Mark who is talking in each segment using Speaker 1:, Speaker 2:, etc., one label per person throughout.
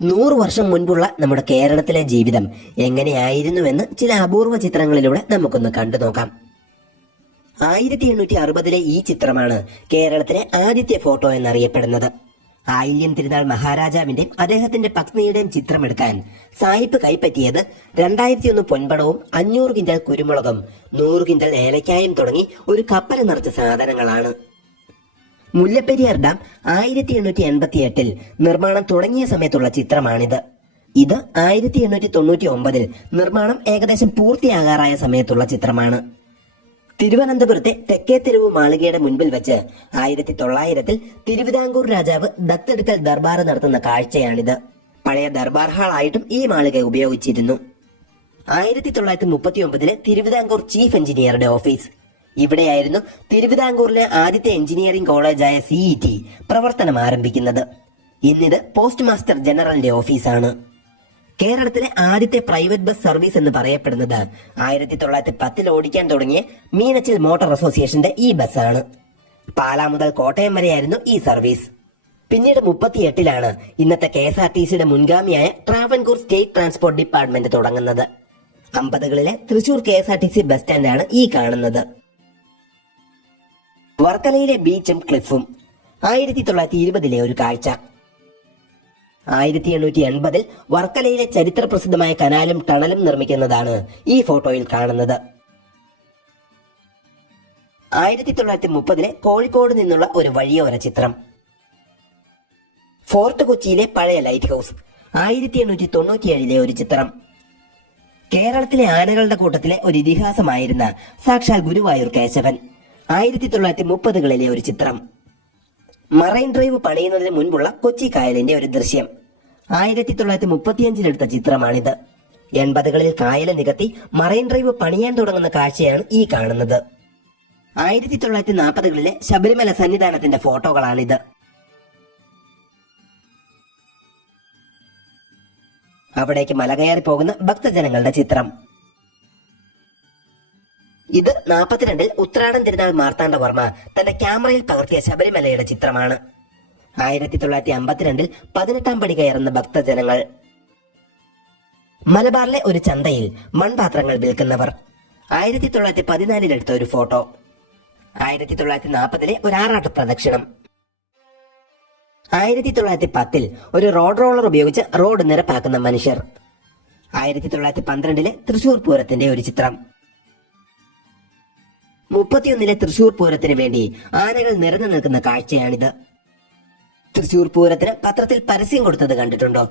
Speaker 1: നൂറ് വർഷം മുൻപുള്ള നമ്മുടെ കേരളത്തിലെ ജീവിതം എങ്ങനെയായിരുന്നുവെന്ന് ചില അപൂർവ ചിത്രങ്ങളിലൂടെ നമുക്കൊന്ന് കണ്ടു നോക്കാം. ആയിരത്തി എണ്ണൂറ്റി അറുപതിലെ ഈ ചിത്രമാണ് കേരളത്തിലെ ആദ്യത്തെ ഫോട്ടോ എന്നറിയപ്പെടുന്നത്. ആയില്യം തിരുനാൾ മഹാരാജാവിന്റെയും അദ്ദേഹത്തിന്റെ പത്നിയുടെയും ചിത്രമെടുക്കാൻ സായിപ്പ് കൈപ്പറ്റിയത് രണ്ടായിരത്തി ഒന്ന് പൊൻപടവും അഞ്ഞൂറ് കിൻഡൽ കുരുമുളകും നൂറ് കിൻഡൽ ഏലക്കായും തുടങ്ങി ഒരു കപ്പൽ നിറച്ച സാധനങ്ങളാണ്. മുല്ലപ്പെരിയാർ ഡാം ആയിരത്തി എണ്ണൂറ്റി എൺപത്തി എട്ടിൽ നിർമ്മാണം തുടങ്ങിയ സമയത്തുള്ള ചിത്രമാണിത്. ഇത് ആയിരത്തി എണ്ണൂറ്റി തൊണ്ണൂറ്റി ഒമ്പതിൽ നിർമ്മാണം ഏകദേശം പൂർത്തിയാകാറായ സമയത്തുള്ള ചിത്രമാണ്. തിരുവനന്തപുരത്തെ തെക്കേ തെരുവ് മാളികയുടെ മുൻപിൽ വെച്ച് ആയിരത്തി തൊള്ളായിരത്തിൽ തിരുവിതാംകൂർ രാജാവ് ദത്തെടുക്കൽ ദർബാർ നടത്തുന്ന കാഴ്ചയാണിത്. പഴയ ദർബാർ ഹാൾ ആയിട്ടും ഈ മാളിക ഉപയോഗിച്ചിരുന്നു. ആയിരത്തി തൊള്ളായിരത്തി മുപ്പത്തി ഒമ്പതിലെ തിരുവിതാംകൂർ ചീഫ് എഞ്ചിനീയറുടെ ഓഫീസ് ഇവിടെയായിരുന്നു തിരുവിതാംകൂറിലെ ആദ്യത്തെ എഞ്ചിനീയറിംഗ് കോളേജായ സിഇടി പ്രവർത്തനം ആരംഭിക്കുന്നത്. ഇന്നിത് പോസ്റ്റ് മാസ്റ്റർ ജനറലിന്റെ ഓഫീസാണ്. കേരളത്തിലെ ആദ്യത്തെ പ്രൈവറ്റ് ബസ് സർവീസ് എന്ന് പറയപ്പെടുന്നത് ആയിരത്തി തൊള്ളായിരത്തി പത്തിൽ ഓടിക്കാൻ തുടങ്ങിയ മീനച്ചിൽ മോട്ടോർ അസോസിയേഷന്റെ ഈ ബസ്സാണ്. പാലാ മുതൽ കോട്ടയം വരെയായിരുന്നു ഈ സർവീസ്. പിന്നീട് മുപ്പത്തിയെട്ടിലാണ് ഇന്നത്തെ കെ എസ് ആർ ടി സിയുടെ മുൻഗാമിയായ ട്രാവൻകൂർ സ്റ്റേറ്റ് ട്രാൻസ്പോർട്ട് ഡിപ്പാർട്ട്മെന്റ് തുടങ്ങുന്നത്. അമ്പതുകളിലെ Thrissur K S R T C bus സ്റ്റാൻഡാണ് ഈ കാണുന്നത്. വർക്കലയിലെ ബീച്ചും ക്ലിഫും ആയിരത്തി തൊള്ളായിരത്തി ഇരുപതിലെ ഒരു കാഴ്ച. ആയിരത്തി എണ്ണൂറ്റി എൺപതിൽ വർക്കലയിലെ ചരിത്ര പ്രസിദ്ധമായ കനാലും ടണലും നിർമ്മിക്കുന്നതാണ് ഈ ഫോട്ടോയിൽ കാണുന്നത്. ആയിരത്തി തൊള്ളായിരത്തി മുപ്പതിലെ കോഴിക്കോട് നിന്നുള്ള ഒരു വഴിയോര ചിത്രം. ഫോർട്ട് കൊച്ചിയിലെ പഴയ ലൈറ്റ് ഹൗസ് ആയിരത്തി എണ്ണൂറ്റി തൊണ്ണൂറ്റിയേഴിലെ ഒരു ചിത്രം. കേരളത്തിലെ ആനകളുടെ കൂട്ടത്തിലെ ഒരു ഇതിഹാസമായിരുന്ന സാക്ഷാൽ ഗുരുവായൂർ കേശവൻ. ആയിരത്തി തൊള്ളായിരത്തി മുപ്പതുകളിലെ ഒരു ചിത്രം. മറൈൻ ഡ്രൈവ് പണിയുന്നതിന് മുൻപുള്ള കൊച്ചി കായലിന്റെ ഒരു ദൃശ്യം. ആയിരത്തി തൊള്ളായിരത്തി മുപ്പത്തിയഞ്ചിലെടുത്ത ചിത്രമാണിത്. എൺപതുകളിൽ കായല നികത്തി മറൈൻ ഡ്രൈവ് പണിയാൻ തുടങ്ങുന്ന കാഴ്ചയാണ് ഈ കാണുന്നത്. ആയിരത്തി തൊള്ളായിരത്തി നാൽപ്പതുകളിലെ ശബരിമല സന്നിധാനത്തിന്റെ ഫോട്ടോകളാണിത്. അവിടേക്ക് മലകയറി പോകുന്ന ഭക്തജനങ്ങളുടെ ചിത്രം. ഇത് നാൽപ്പത്തിരണ്ടിൽ ഉത്രാടം തിരുനാൾ മാർത്താണ്ഡവർമ്മ തന്റെ ക്യാമറയിൽ പകർത്തിയ ശബരിമലയുടെ ചിത്രമാണ്. ആയിരത്തി തൊള്ളായിരത്തി അമ്പത്തിരണ്ടിൽ പതിനെട്ടാം പടി കയറുന്ന ഭക്തജനങ്ങൾ. മലബാറിലെ ഒരു ചന്തയിൽ മൺപാത്രങ്ങൾ വിൽക്കുന്നവർ. ആയിരത്തി തൊള്ളായിരത്തി പതിനാലിലെടുത്ത ഒരു ഫോട്ടോ. ആയിരത്തി തൊള്ളായിരത്തി നാൽപ്പതിലെ ഒരു ആറാട്ട് പ്രദക്ഷിണം. ആയിരത്തി തൊള്ളായിരത്തി പത്തിൽ ഒരു റോഡ് റോളർ ഉപയോഗിച്ച് റോഡ് നിരപ്പാക്കുന്ന മനുഷ്യർ. ആയിരത്തി തൊള്ളായിരത്തി പന്ത്രണ്ടിലെ തൃശൂർ പൂരത്തിന്റെ ഒരു ചിത്രം. മുപ്പത്തിയൊന്നിലെ തൃശൂർ പൂരത്തിന് വേണ്ടി ആനകൾ നിറഞ്ഞു നിൽക്കുന്ന കാഴ്ചയാണിത്. തൃശൂർ പൂരത്തിന് പത്രത്തിൽ പരസ്യം കൊടുത്തത് കണ്ടിട്ടുണ്ടോ?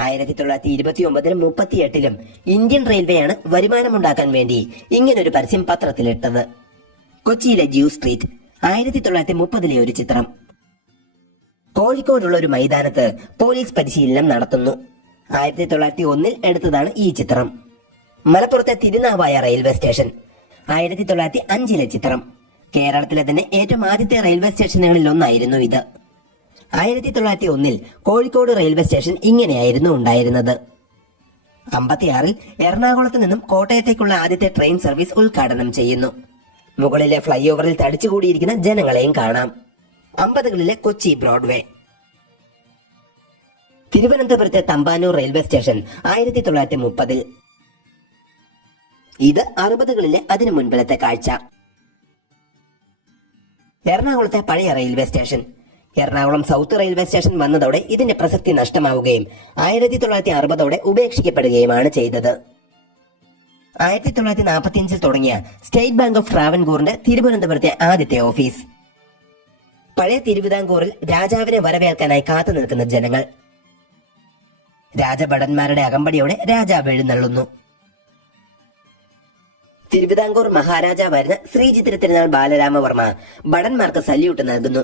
Speaker 1: ആയിരത്തി തൊള്ളായിരത്തി ഇരുപത്തി ഒമ്പതിലും മുപ്പത്തിയെട്ടിലും ഇന്ത്യൻ റെയിൽവേയാണ് വരുമാനമുണ്ടാക്കാൻ വേണ്ടി ഇങ്ങനൊരു പരസ്യം പത്രത്തിലിട്ടത്. കൊച്ചിയിലെ ജ്യൂ സ്ട്രീറ്റ് ആയിരത്തി തൊള്ളായിരത്തി മുപ്പതിലെ ഒരു ചിത്രം. കോഴിക്കോടുള്ള ഒരു മൈതാനത്ത് പോലീസ് പരിശീലനം നടത്തുന്നു. ആയിരത്തി തൊള്ളായിരത്തി ഒന്നിൽ എടുത്തതാണ് ഈ ചിത്രം. മലപ്പുറത്തെ തിരുനാവായ റെയിൽവേ സ്റ്റേഷൻ ആയിരത്തി തൊള്ളായിരത്തി അഞ്ചിലെ ചിത്രം. കേരളത്തിലെ തന്നെ ഏറ്റവും ആദ്യത്തെ റെയിൽവേ സ്റ്റേഷനുകളിൽ ഒന്നായിരുന്നു ഇത്. ആയിരത്തി തൊള്ളായിരത്തി ഒന്നിൽ കോഴിക്കോട് റെയിൽവേ സ്റ്റേഷൻ ഇങ്ങനെയായിരുന്നു ഉണ്ടായിരുന്നത്. അമ്പത്തിയാറിൽ എറണാകുളത്ത് നിന്നും കോട്ടയത്തേക്കുള്ള ആദ്യത്തെ ട്രെയിൻ സർവീസ് ഉദ്ഘാടനം ചെയ്യുന്നു. മുകളിലെ ഫ്ലൈ ഓവറിൽ തടിച്ചുകൂടിയിരിക്കുന്ന ജനങ്ങളെയും കാണാം. അമ്പതുകളിലെ കൊച്ചി ബ്രോഡ്വേ. തിരുവനന്തപുരത്തെ തമ്പാനൂർ റെയിൽവേ സ്റ്റേഷൻ ആയിരത്തി തൊള്ളായിരത്തി മുപ്പതിൽ ഇത് അറുപതുകളിലെ അതിനു മുൻപിലത്തെ കാഴ്ച. എറണാകുളത്തെ പഴയ railway station. Ernakulam south railway station വന്നതോടെ ഇതിന്റെ പ്രസക്തി നഷ്ടമാവുകയും ആയിരത്തി തൊള്ളായിരത്തി അറുപതോടെ ഉപേക്ഷിക്കപ്പെടുകയുമാണ് ചെയ്തത്. ആയിരത്തി തൊള്ളായിരത്തി നാൽപ്പത്തിയഞ്ചിൽ തുടങ്ങിയ സ്റ്റേറ്റ് ബാങ്ക് ഓഫ് ട്രാവൻകൂറിന്റെ തിരുവനന്തപുരത്തെ ആദ്യത്തെ ഓഫീസ്. പഴയ തിരുവിതാംകൂറിൽ രാജാവിനെ വരവേൽക്കാനായി കാത്തു നിൽക്കുന്ന ജനങ്ങൾ. രാജഭടന്മാരുടെ അകമ്പടിയോടെ രാജാവ് എഴുന്നള്ളുന്നു. തിരുവിതാംകൂർ മഹാരാജാവായിരുന്ന ശ്രീചിത്ര തിരുനാൾ ബാലരാമവർമ്മ ഭടന്മാർക്ക് സല്യൂട്ട് നൽകുന്നു.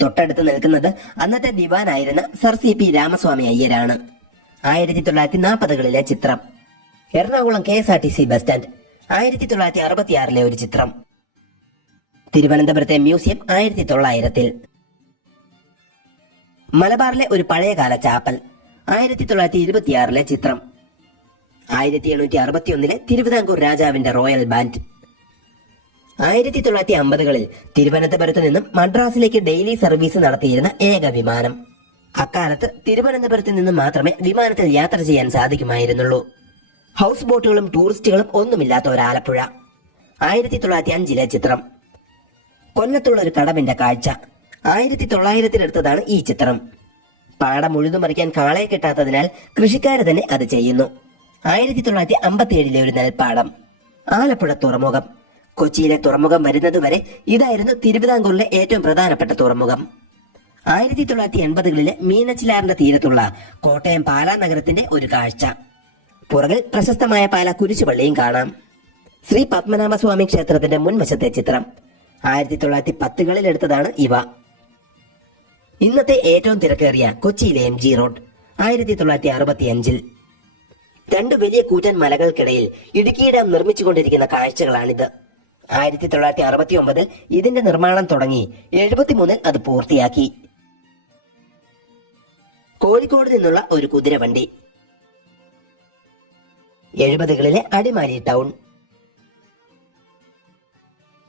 Speaker 1: തൊട്ടടുത്ത് നിൽക്കുന്നത് അന്നത്തെ ദിവാനായിരുന്ന സർ സി പി രാമസ്വാമി അയ്യരാണ്. ആയിരത്തി തൊള്ളായിരത്തി നാൽപ്പതുകളിലെ ചിത്രം. Ernakulam K S R T C bus stand. ആയിരത്തി തൊള്ളായിരത്തി അറുപത്തിയാറിലെ ഒരു ചിത്രം. തിരുവനന്തപുരത്തെ മ്യൂസിയം ആയിരത്തി തൊള്ളായിരത്തിൽ മലബാറിലെ ഒരു പഴയകാല ചാപ്പൽ. ആയിരത്തി തൊള്ളായിരത്തി ഇരുപത്തിയാറിലെ ചിത്രം. ആയിരത്തി എണ്ണൂറ്റി അറുപത്തി ഒന്നിലെ തിരുവിതാംകൂർ രാജാവിന്റെ റോയൽ ബാൻഡ്. ആയിരത്തി തൊള്ളായിരത്തി അമ്പതുകളിൽ തിരുവനന്തപുരത്ത് നിന്നും മദ്രാസിലേക്ക് ഡെയിലി സർവീസ് നടത്തിയിരുന്ന ഏക വിമാനം. അക്കാലത്ത് തിരുവനന്തപുരത്ത് നിന്ന് മാത്രമേ വിമാനത്തിൽ യാത്ര ചെയ്യാൻ സാധിക്കുമായിരുന്നുള്ളൂ. ഹൗസ് ബോട്ടുകളും ടൂറിസ്റ്റുകളും ഒന്നുമില്ലാത്ത ഒരു ആലപ്പുഴ. ആയിരത്തി തൊള്ളായിരത്തി അഞ്ചിലെ ചിത്രം. കൊല്ലത്തുള്ള ഒരു കടവിന്റെ കാഴ്ച. ആയിരത്തി തൊള്ളായിരത്തിലെടുത്തതാണ് ഈ ചിത്രം. പാടം ഉഴുതുമറിക്കാൻ കാളയെ കിട്ടാത്തതിനാൽ കൃഷിക്കാർ തന്നെ അത് ചെയ്യുന്നു. ആയിരത്തി തൊള്ളായിരത്തി അമ്പത്തി ഏഴിലെ ഒരു നെൽപ്പാടം. ആലപ്പുഴ തുറമുഖം. കൊച്ചിയിലെ തുറമുഖം വരുന്നതുവരെ ഇതായിരുന്നു തിരുവിതാംകൂറിലെ ഏറ്റവും പ്രധാനപ്പെട്ട തുറമുഖം. ആയിരത്തി തൊള്ളായിരത്തി എൺപതുകളിലെ മീനച്ചിലാറിന്റെ തീരത്തുള്ള കോട്ടയം പാലാ നഗരത്തിന്റെ ഒരു കാഴ്ച. പുറകിൽ പ്രശസ്തമായ പാല കുരിശുപള്ളിയും കാണാം. ശ്രീ പത്മനാഭസ്വാമി ക്ഷേത്രത്തിന്റെ മുൻവശത്തെ ചിത്രം. ആയിരത്തി തൊള്ളായിരത്തി പത്തുകളിൽ എടുത്തതാണ് ഇവ. ഇന്നത്തെ ഏറ്റവും തിരക്കേറിയ കൊച്ചിയിലെ എം ജി റോഡ് ആയിരത്തി തൊള്ളായിരത്തി അറുപത്തി അഞ്ചിൽ രണ്ട് വലിയ കൂറ്റൻ മലകൾക്കിടയിൽ ഇടുക്കി ഡാം നിർമ്മിച്ചുകൊണ്ടിരിക്കുന്ന കാഴ്ചകളാണിത്. ആയിരത്തി തൊള്ളായിരത്തി അറുപത്തി ഒമ്പതിൽ ഇതിന്റെ നിർമ്മാണം തുടങ്ങി എഴുപത്തിമൂന്നിൽ അത് പൂർത്തിയാക്കി. കോഴിക്കോട് നിന്നുള്ള ഒരു കുതിരവണ്ടി എഴുപതുകളിലെ അടിമാലി ടൗൺ.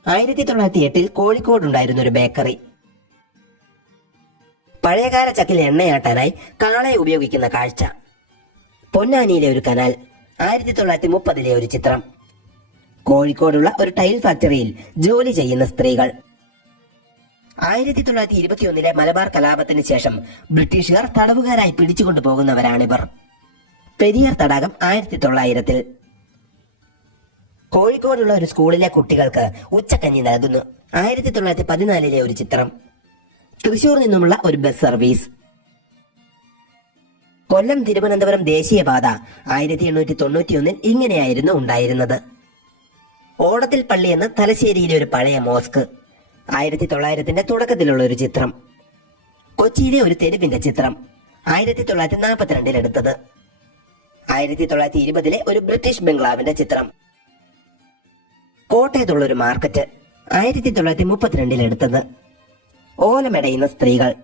Speaker 1: ആയിരത്തി തൊള്ളായിരത്തി എട്ടിൽ കോഴിക്കോട് ഉണ്ടായിരുന്ന ഒരു ബേക്കറി. പഴയകാല ചക്കിൽ എണ്ണയാട്ടാനായി കാളയെ ഉപയോഗിക്കുന്ന കാഴ്ച. പൊന്നാനിയിലെ ഒരു കനാൽ ആയിരത്തി തൊള്ളായിരത്തി മുപ്പതിലെ ഒരു ചിത്രം. കോഴിക്കോടുള്ള ഒരു ടൈൽ ഫാക്ടറിയിൽ ജോലി ചെയ്യുന്ന സ്ത്രീകൾ. ആയിരത്തി തൊള്ളായിരത്തി ഇരുപത്തിയൊന്നിലെ മലബാർ കലാപത്തിന് ശേഷം ബ്രിട്ടീഷുകാർ തടവുകാരായി പിടിച്ചുകൊണ്ടു പോകുന്നവരാണിവർ പെരിയാർ തടാകം ആയിരത്തി തൊള്ളായിരത്തിൽ കോഴിക്കോടുള്ള ഒരു സ്കൂളിലെ കുട്ടികൾക്ക് ഉച്ചക്കഞ്ഞി നൽകുന്നു. ആയിരത്തി തൊള്ളായിരത്തി പതിനാലിലെ ഒരു ചിത്രം. തൃശൂർ നിന്നുമുള്ള ഒരു ബസ് സർവീസ്. കൊല്ലം തിരുവനന്തപുരം ദേശീയപാത ആയിരത്തി എണ്ണൂറ്റി തൊണ്ണൂറ്റിയൊന്നിൽ ഇങ്ങനെയായിരുന്നു ഉണ്ടായിരുന്നത്. ഓടത്തിൽ പള്ളി എന്ന തലശ്ശേരിയിലെ ഒരു പഴയ മോസ്ക്. ആയിരത്തി തൊള്ളായിരത്തിന്റെ തുടക്കത്തിലുള്ള ഒരു ചിത്രം. കൊച്ചിയിലെ ഒരു തെരുവിന്റെ ചിത്രം. ആയിരത്തി തൊള്ളായിരത്തി നാൽപ്പത്തിരണ്ടിൽ എടുത്തത്. ആയിരത്തി തൊള്ളായിരത്തി ഇരുപതിലെ ഒരു ബ്രിട്ടീഷ് ബംഗ്ലാവിന്റെ ചിത്രം. കോട്ടയത്തുള്ള ഒരു മാർക്കറ്റ്. ആയിരത്തി തൊള്ളായിരത്തി മുപ്പത്തിരണ്ടിൽ എടുത്തത്. ഓലമെടയുന്ന സ്ത്രീകൾ.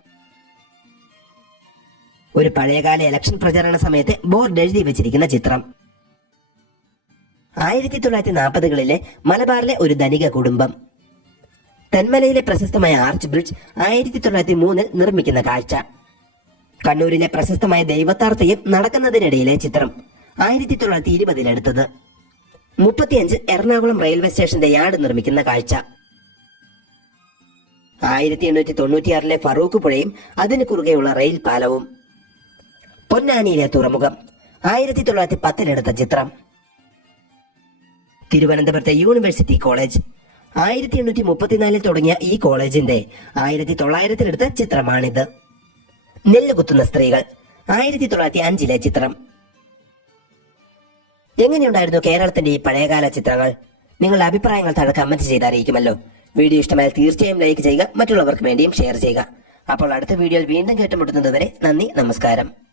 Speaker 1: ഒരു പഴയകാല ഇലക്ഷൻ പ്രചാരണ സമയത്ത് ബോർഡ് എഴുതി വെച്ചിരിക്കുന്ന ചിത്രം. ആയിരത്തി തൊള്ളായിരത്തി നാൽപ്പതുകളിലെ മലബാറിലെ ഒരു ധനിക കുടുംബം. തെന്മലയിലെ പ്രശസ്തമായ ആർച്ച് ബ്രിഡ്ജ് ആയിരത്തി തൊള്ളായിരത്തി മൂന്നിൽ നിർമ്മിക്കുന്ന കാഴ്ച. കണ്ണൂരിലെ പ്രശസ്തമായ ദൈവത്താർത്ഥയും നടക്കുന്നതിനിടയിലെ ചിത്രം. ആയിരത്തി തൊള്ളായിരത്തി ഇരുപതിലെടുത്തത് മുപ്പത്തിയഞ്ച് എറണാകുളം റെയിൽവേ സ്റ്റേഷന്റെ യാർഡ് നിർമ്മിക്കുന്ന കാഴ്ച. ആയിരത്തി എണ്ണൂറ്റി തൊണ്ണൂറ്റിയാറിലെ ഫറൂഖ് പുഴയും അതിന് കുറുകെയുള്ള റെയിൽ പാലവും. പൊന്നാനിയിലെ തുറമുഖം ആയിരത്തി തൊള്ളായിരത്തി പത്തിലെടുത്ത ചിത്രം. തിരുവനന്തപുരത്തെ യൂണിവേഴ്സിറ്റി കോളേജ് ആയിരത്തി എണ്ണൂറ്റി മുപ്പത്തിനാലിൽ തുടങ്ങിയ ഈ കോളേജിന്റെ ആയിരത്തി തൊള്ളായിരത്തിലെടുത്ത ചിത്രമാണിത്. നെല്ല് കുത്തുന്ന സ്ത്രീകൾ. ആയിരത്തി തൊള്ളായിരത്തി അഞ്ചിലെ ചിത്രം. എങ്ങനെയുണ്ടായിരുന്നു കേരളത്തിന്റെ ഈ പഴയകാല ചിത്രങ്ങൾ? നിങ്ങളുടെ അഭിപ്രായങ്ങൾ താഴെ കമന്റ് ചെയ്ത് അറിയിക്കുമല്ലോ. വീഡിയോ ഇഷ്ടമായാൽ തീർച്ചയായും ലൈക്ക് ചെയ്യുക മറ്റുള്ളവർക്ക് വേണ്ടിയും ഷെയർ ചെയ്യുക. അപ്പോൾ അടുത്ത വീഡിയോയിൽ വീണ്ടും കേട്ടുമുട്ടുന്നതുവരെ നന്ദി നമസ്കാരം.